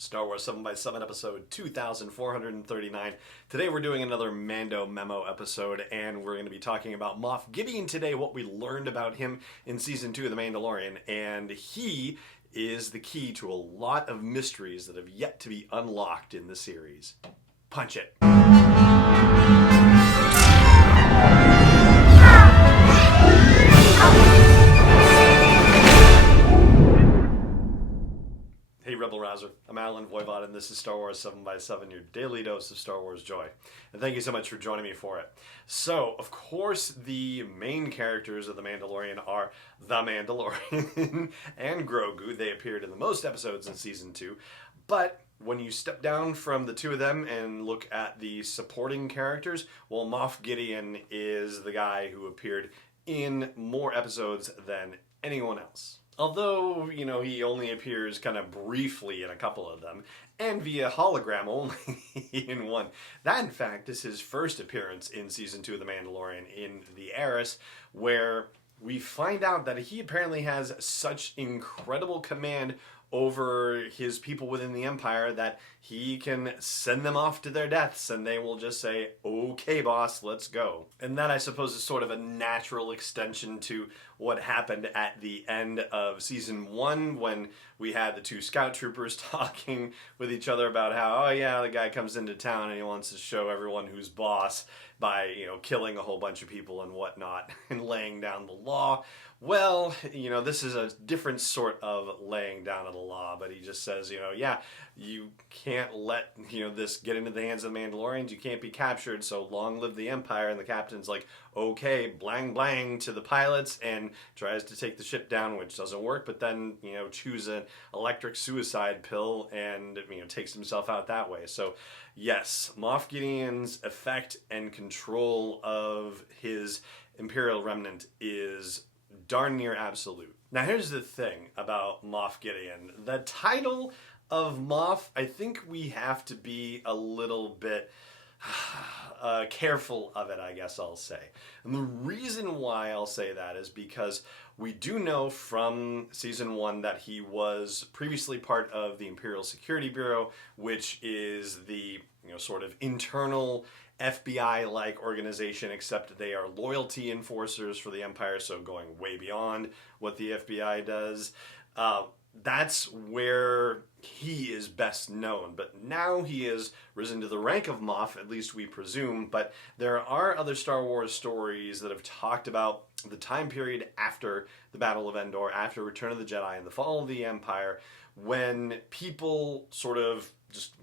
Star Wars 7x7 episode 2439. Today we're doing another Mando Memo episode, and we're going to be talking about Moff Gideon today, what we learned about him in Season 2 of The Mandalorian, and he is the key to a lot of mysteries that have yet to be unlocked in the series. Punch it. Hey Rebel Rouser, I'm Alan Voivod, and this is Star Wars 7x7, your daily dose of Star Wars joy. And thank you so much for joining me for it. So, of course, the main characters of The Mandalorian are The Mandalorian and Grogu. They appeared in the most episodes in Season 2. But when you step down from the two of them and look at the supporting characters, well, Moff Gideon is the guy who appeared in more episodes than anyone else. Although, he only appears kind of briefly in a couple of them, and via hologram only in one. That, in fact, is his first appearance in Season 2 of The Mandalorian in The Heiress, where we find out that he apparently has such incredible command over his people within the Empire that he can send them off to their deaths and they will just say, okay boss, let's go. And that, I suppose, is sort of a natural extension to what happened at the end of Season 1 when we had the two scout troopers talking with each other about how, oh yeah, the guy comes into town and he wants to show everyone who's boss by, killing a whole bunch of people and whatnot and laying down the law. Well, this is a different sort of laying down of the law, but he just says, you can't let, this get into the hands of the Mandalorians. You can't be captured, so long live the Empire. And the captain's like, okay, blang blang to the pilots, and tries to take the ship down, which doesn't work, but then, chews an electric suicide pill and, takes himself out that way. So, yes, Moff Gideon's effect and control of his Imperial remnant is darn near absolute. Now here's the thing about Moff Gideon. The title of Moff, I think we have to be a little bit careful of it, I guess I'll say. And the reason why I'll say that is because we do know from Season 1 that he was previously part of the Imperial Security Bureau, which is the sort of internal FBI-like organization, except they are loyalty enforcers for the Empire, so going way beyond what the FBI does. That's where he is best known, but now he has risen to the rank of Moff, at least we presume, but there are other Star Wars stories that have talked about the time period after the Battle of Endor, after Return of the Jedi and the fall of the Empire, when people sort of just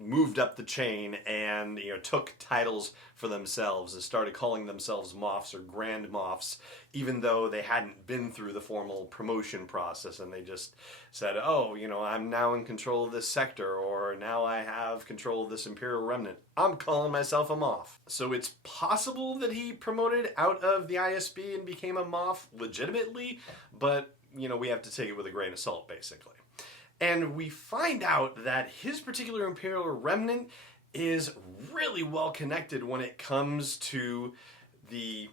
moved up the chain and took titles for themselves and started calling themselves Moffs or Grand Moffs, even though they hadn't been through the formal promotion process, and they just said, oh, I'm now in control of this sector, or now I have control of this Imperial remnant. I'm calling myself a Moff. So it's possible that he promoted out of the ISB and became a Moff legitimately, but we have to take it with a grain of salt, basically. And we find out that his particular Imperial remnant is really well connected when it comes to the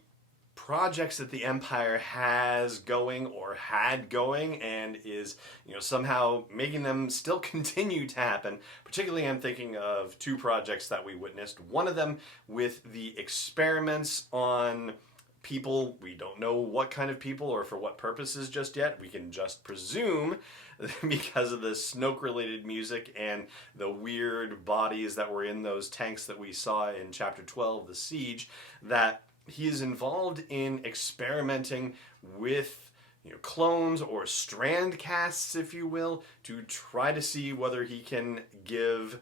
projects that the Empire has going or had going and is, somehow making them still continue to happen. Particularly, I'm thinking of two projects that we witnessed. One of them with the experiments on people. We don't know what kind of people or for what purposes just yet. We can just presume, because of the Snoke-related music and the weird bodies that were in those tanks that we saw in Chapter 12, The Siege, that he is involved in experimenting with clones or strand casts, if you will, to try to see whether he can give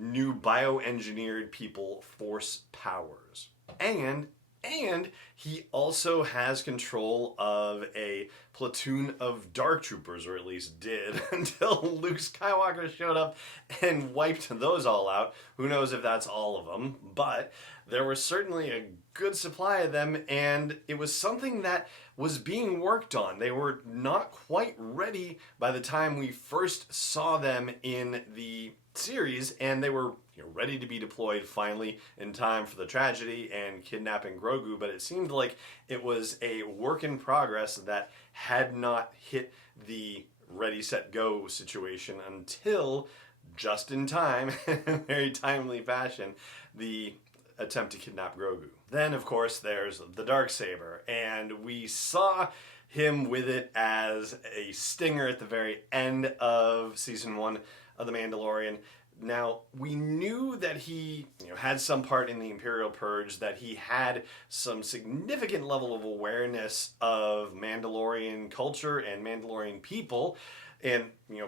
new bioengineered people force powers. And he also has control of a platoon of Dark Troopers, or at least did, until Luke Skywalker showed up and wiped those all out. Who knows if that's all of them, but there was certainly a good supply of them, and it was something that was being worked on. They were not quite ready by the time we first saw them in the series, and they were ready to be deployed finally in time for the tragedy and kidnapping Grogu, but it seemed like it was a work in progress that had not hit the ready, set, go situation until just in time, in very timely fashion, the attempt to kidnap Grogu. Then, of course, there's the Darksaber, and we saw him with it as a stinger at the very end of season 1 of The Mandalorian. Now, we knew that he had some part in the Imperial Purge, that he had some significant level of awareness of Mandalorian culture and Mandalorian people, and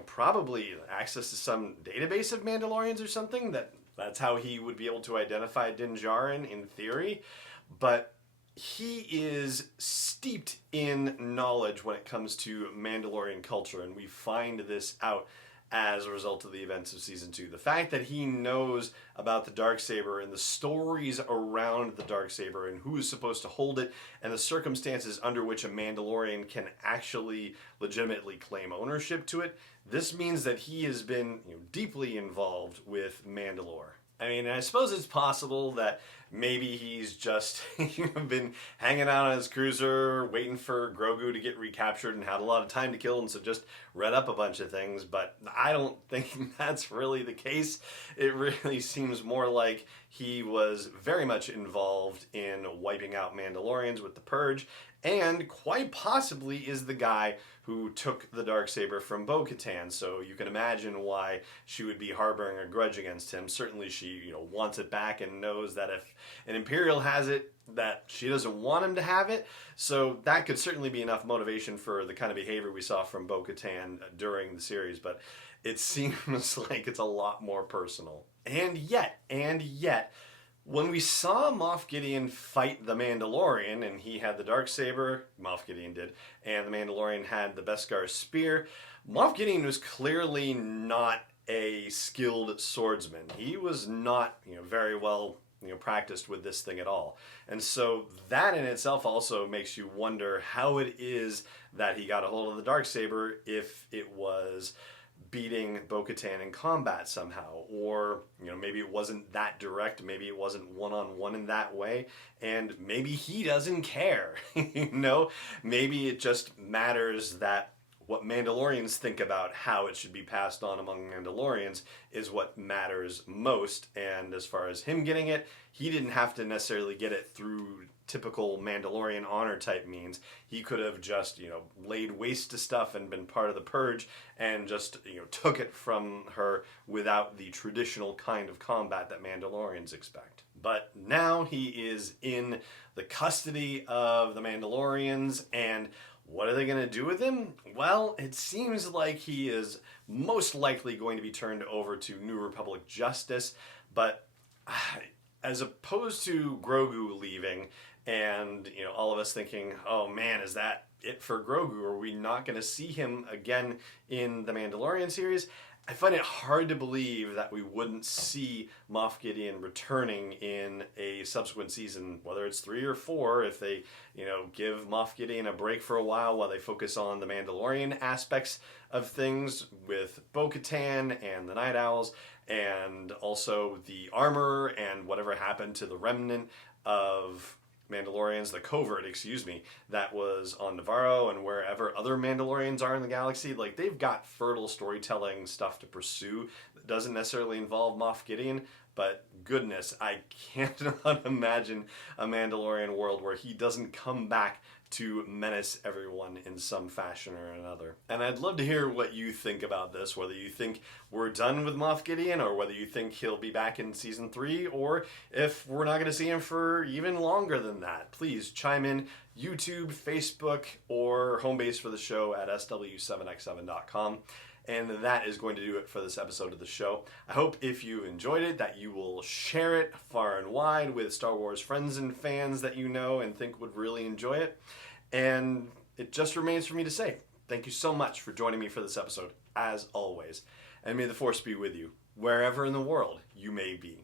probably access to some database of Mandalorians or something. That's how he would be able to identify Din Djarin in theory. But he is steeped in knowledge when it comes to Mandalorian culture, and we find this out as a result of the events of season 2. The fact that he knows about the Darksaber and the stories around the Darksaber and who is supposed to hold it and the circumstances under which a Mandalorian can actually legitimately claim ownership to it, this means that he has been deeply involved with Mandalore. I mean, I suppose it's possible that maybe he's just been hanging out on his cruiser, waiting for Grogu to get recaptured and had a lot of time to kill, and so just read up a bunch of things, but I don't think that's really the case. It really seems more like he was very much involved in wiping out Mandalorians with the Purge, and quite possibly is the guy who took the Darksaber from Bo-Katan, so you can imagine why she would be harboring a grudge against him. Certainly she, wants it back and knows that if an Imperial has it, that she doesn't want him to have it, so that could certainly be enough motivation for the kind of behavior we saw from Bo-Katan during the series, but it seems like it's a lot more personal. And yet, when we saw Moff Gideon fight the Mandalorian, and he had the Darksaber, Moff Gideon did, and the Mandalorian had the Beskar spear, Moff Gideon was clearly not a skilled swordsman. He was not, very well, practiced with this thing at all. And so that in itself also makes you wonder how it is that he got a hold of the Darksaber, if it was beating Bo-Katan in combat somehow, or maybe it wasn't that direct, maybe it wasn't one-on-one in that way, and maybe he doesn't care. Maybe it just matters that what Mandalorians think about how it should be passed on among Mandalorians is what matters most, and as far as him getting it, he didn't have to necessarily get it through typical Mandalorian honor type means. He could have just, laid waste to stuff and been part of the Purge and just, took it from her without the traditional kind of combat that Mandalorians expect. But now he is in the custody of the Mandalorians, and what are they going to do with him? Well, it seems like he is most likely going to be turned over to New Republic Justice, but as opposed to Grogu leaving and all of us thinking, oh man, is that it for Grogu? Are we not going to see him again in the Mandalorian series? I find it hard to believe that we wouldn't see Moff Gideon returning in a subsequent season, whether it's 3 or 4, if they, give Moff Gideon a break for a while they focus on the Mandalorian aspects of things with Bo-Katan and the Night Owls, and also the armor and whatever happened to the remnant of Mandalorians, the covert, that was on Navarro and wherever other Mandalorians are in the galaxy. Like, they've got fertile storytelling stuff to pursue that doesn't necessarily involve Moff Gideon, but goodness, I cannot imagine a Mandalorian world where he doesn't come back to menace everyone in some fashion or another. And I'd love to hear what you think about this, whether you think we're done with Moff Gideon, or whether you think he'll be back in season 3, or if we're not going to see him for even longer than that. Please chime in, YouTube, Facebook, or home base for the show at sw7x7.com. And that is going to do it for this episode of the show. I hope if you enjoyed it that you will share it far and wide with Star Wars friends and fans that you know and think would really enjoy it. And it just remains for me to say thank you so much for joining me for this episode, as always. And may the Force be with you, wherever in the world you may be.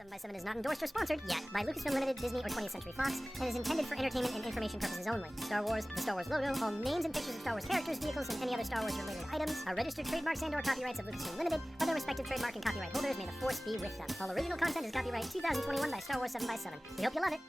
7x7 is not endorsed or sponsored yet by Lucasfilm Limited, Disney, or 20th Century Fox, and is intended for entertainment and information purposes only. Star Wars, the Star Wars logo, all names and pictures of Star Wars characters, vehicles, and any other Star Wars-related items are registered trademarks and/or copyrights of Lucasfilm Limited, or their respective trademark and copyright holders. May the Force be with them. All original content is copyright 2021 by Star Wars 7x7. We hope you love it.